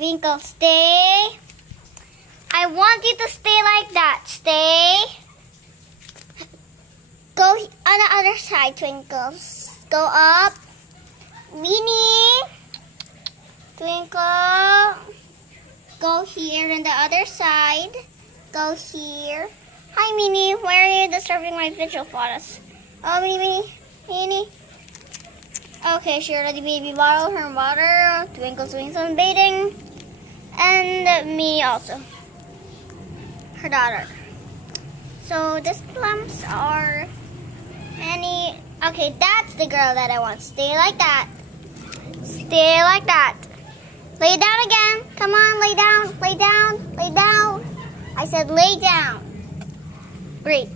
Twinkle, stay. I want you to stay like that. Stay. Go on the other side, Twinkle. Go up. Minnie. Twinkle. Go here on the other side. Go here. Hi, Minnie. Why are you disturbing my visual photos? Oh, Minnie. Okay, she already baby bottled her water. Twinkle's doing some bathing. And me also. Her daughter. So these plums are any... Okay, that's the girl that I want. Stay like that. Stay like that. Lay down again. Come on, lay down. Lay down. Lay down. I said lay down. Great.